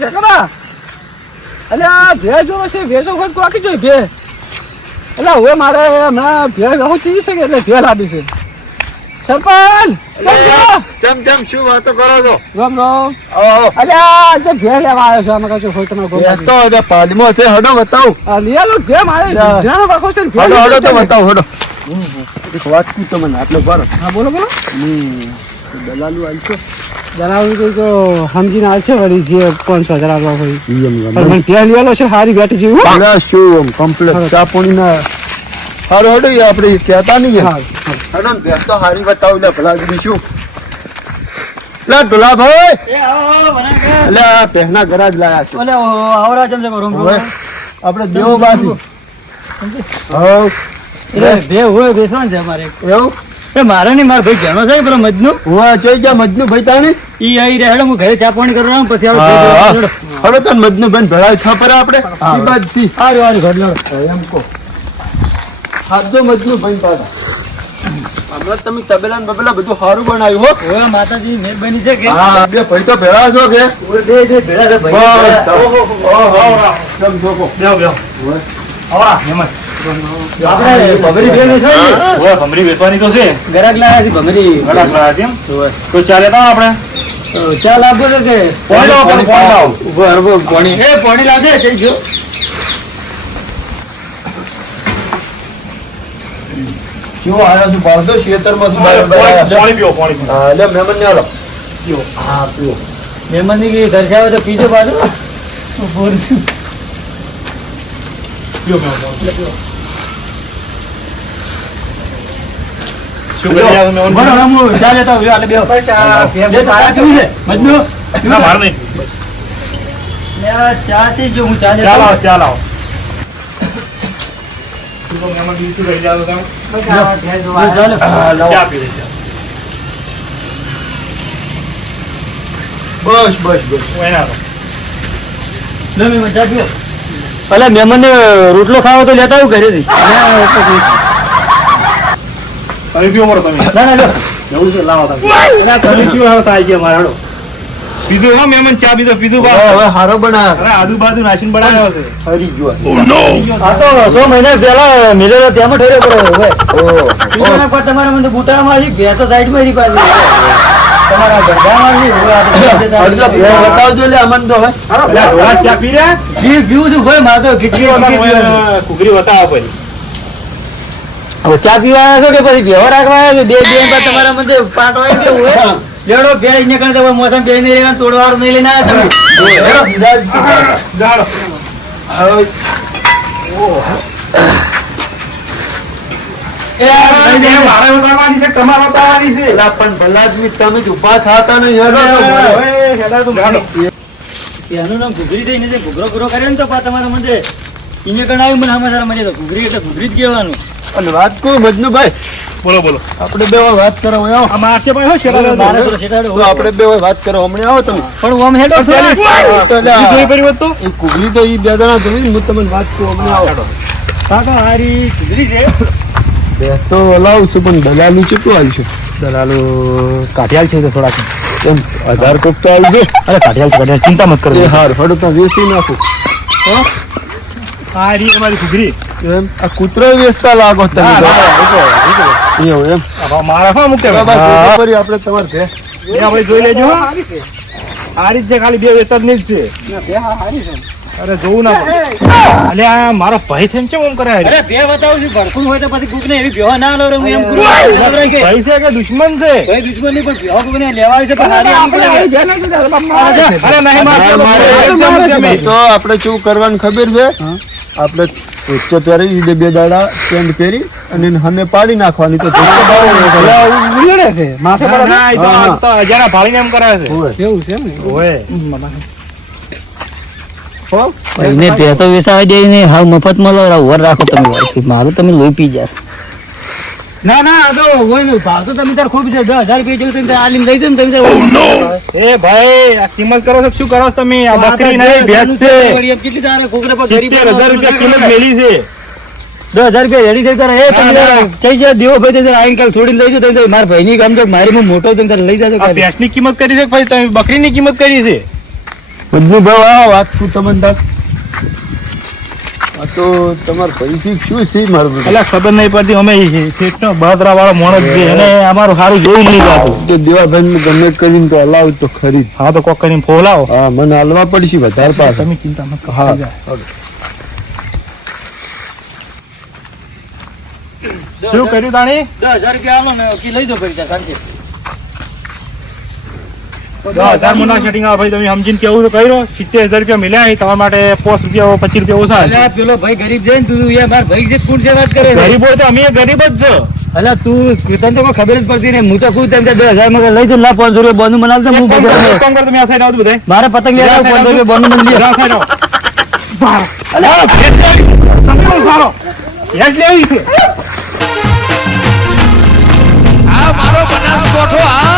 છે કરા એટલે આ ભે જો છે ભેસો કોઈ કોકી જોઈ ભે એટલે હવે મારે હમણાં ભે રહું ચી છે એટલે ભે લાવી છે સરપંચ ચમ શું વાતો કરો છો? રામ રામ અલ્યા જે ભે લેવા આવ્યો છે અમે કહું હોય તમે તો પાદમો છે હડો બતાવું લીયાલો ભે મારે જાનો રાખો છે હડો તો બતાવું હડો એક વાત કી તમને આટલો ભરો હા બોલો દલાલુ આવશે જણાવ્યું કે જો સમજીને આવશે વળી જે 500,000 આવવા હોય પણ ત્યાં લીયાલો છે સારી બેટી જેવું શું કમ્પ્લેટ ચા પાણી ના હારું હડો આપણે કહેતા નહીં હડો ભેસ તો હારી બતાવું લે ભલા શું લા ઢોલા ભાઈ એટલે આ પહેના ગરાજ લાયા છે આવરા ચમ આપણે દેવો બાસી બે હોય બેસવાનું છે અમારે એવું મારે નહીં મારા ભાઈ જાણો છે પેલો મજનુ હું જોઈ જા મજનુ ભાઈ તાણી ઈ આવી રહ્યા હું ઘરે ચા પાણી કરવા પછી હવે તો મજનુ બેન ભેળા છ પર આપણે ઈ બાદ થી હારી ઘડલો એમ કો હાજો મજનુ ભાઈ પાડા હમણાં તમે તબેલા ને બબેલા બધું સારું બનાવ્યું હો ઓય માતાજી મહેરબાની છે કે હા બે ભાઈ તો ભેળા છો કે બે ભેળા છે ભાઈ ઓહો સમ જોકો બેહો આવરા હેમત આપણે ભમરી બેને છે ઓય ભમરી વેચવાની તો છે ગરાક લાયા છે ભમરી ગરાક લાયા છે એમ તો ચાલે તો આપણે ચાલ આપો કે પાણી એ પાણી લાગે થઈ ગયો કેવો આવ્યો છું બાળતો ખેતરમાંથી પાણી પીઓ હા લે મહેમાન ને આલો પીઓ હા પીવો મહેમાન ની દર્શાવે તો પીજો બાજુ અલે મહેમાન ને રોટલો ખાવો તો લેતા આવું ઘરેથી પીધું હા મહેમાન ચા પીધો પીધું હવે હારો બના આજુબાજુ નાસીન બનાવ્યો છે હરી ગયો આ તો 6 મહિના પહેલા મિલેલો તેમાં ઠેરો પડ્યો હવે તમારા મને બુટામાં આવી ગયા તો સાઈડ માં પાછી તમારા ગંધામાં બતાવજો લે અમન તો ચા પી રહ્યા પીવું છું ભાઈ મારે તો કુકરી બતાવો પછી હવે ચા પીવા આવ્યા છો કે પછી વ્યવહાર રાખવા આવ્યા છો બે તમારા મને પાટ હોય કેવું હોય લેડો બે નીકળે તો મોસમ બે નહીં રહેવાનું તોડવાનું નહીં લઈને આવ્યા તમે જ ઉભા થતા નહીં એનું નામ ઘૂઘરી થઈને છે ઘૂઘરો ઘૂરો કરે ને તો તમારા મને એને કણાવ્યું મને હમાસાર મજા તો ઘૂઘરી એટલે ઘૂઘરી જ કહેવાનું અને વાત કહું મજનુભાઈ બોલો આપણે બે વાત કરો આપણે બે વાત કરો હમણાં આવો તમે પણ ઓમ હેડો એ કુગરી તો ઈ બે જણા જોઈ હું તમને વાત કહું હમણાં આવો કાકા હારી કુગરી છે બે તો લાવું છું પણ દલાલું કેટલું આવ્યું છે દલાલો કાઠિયાલ છે તો થોડાક 1000 કોક તો આવી છે અરે કાઠિયાલ ચિંતા મત કરો હાર હડો તો વેચી નાખું હારી અમારી કુગરી એમ આ કૂતરો વેચતા લાગો તમે એવું એમ મારા શું મૂકે આપણે તમારે છે આપણે જોઈ લેજો આ રીત છે ખાલી બે વેતર ની જ છે અરે જોવું ના અલે આ મારો ભાઈ છે કેમ એમ કરે અરે બે બતાવું છું ભરખું હોય તો પછી કુક ને એવી બેવા ના લો એમ ભાઈ છે કે દુશ્મન છે ભાઈ દુશ્મન નહીં પણ બેવા કુક ને લેવા છે પણ અરે નહીં તો આપણે શું કરવાનું ખબર છે આપણે ઉચ્ચો પહેરી બે દાડા પેન્ટ પહેરી અને હમે પાડી નાખવાની તો ઉલડે છે માથે પડે તો અજારા ભાળીને એમ કરે છે એવું છે ને ઓય એને તે તો વેસાવી દે ને હાવ મફત માં ઓવર રાખો તમે મારું તમે લોહી પી જાય ના ના તો હોય ભાવ તો તમે તાર ખૂબ છે 10,000 રૂપિયા જેવું તમે આ લઈને લઈ દો ને તમે એ ભાઈ આ કિંમત કરો છો શું કરો છો તમે આ બકરી નહીં ભેંસ છે કેટલી તારે કોકરે પર ગરીબ 7,000 રૂપિયા કિંમત મેલી છે 10,000 રૂપિયા રેડી થઈ તારે એ તમે ચઈ જાય દેવો ભાઈ તે આઈન કાલ થોડી લઈ જો તમે મારા ભાઈ ની કામ તો મારી હું મોટો તમે લઈ જાજો ભેંસ ની કિંમત કરી છે પછી તમે બકરી ની કિંમત કરી છે મજનુભાઈ આ વાત શું તમને તાર આ તો તમારે પૈસી શું છે મારું એટલે ખબર નહીં પડતી અમે શેઠનો બળતરા વાળો માણસ છે અને અમારું સારું જોયું નહીં જાતું તો દેવાભાઈ ગમે કરીને તો હલાવ તો ખરી હા તો કોક કરીને ફોલાવો હા મને હાલવા પડશે વધારે પાસ તમે ચિંતા મત કરો હા શું કર્યું તાણી 10,000 રૂપિયા આલો ને કે લઈ દો પૈસા શાંતિ 10,000 મુના સેટિંગ આ ભાઈ તમે સમજીને કેવું તો કર્યો 70,000 રૂપિયા મળ્યા અહીં તમારા માટે 5 રૂપિયા 25 રૂપિયા ઓછા અલ્યા પેલો ભાઈ ગરીબ છે ને તું યાર માર ભાઈ છે કોણ છે વાત કરે છે? ગરીબ હોય તો અમે ગરીબ જ છો અલ્યા તું તને તો કોઈ ખબર જ પડતી નહીં હું તો ખુદ તેમ 10,000 માં લઈ દઉં લા 500 રૂપિયા બોનું બનાવતો હું એક બધું કામ કરો તમે આ સાઈડ આવો બધા મારે પતંગ લેવા 500 રૂપિયા બોનું મને લે આ સાઈડ આવો અલ્યા તમે કોણ સારો યસ લેવી છે આ મારો બનાસકોઠો આ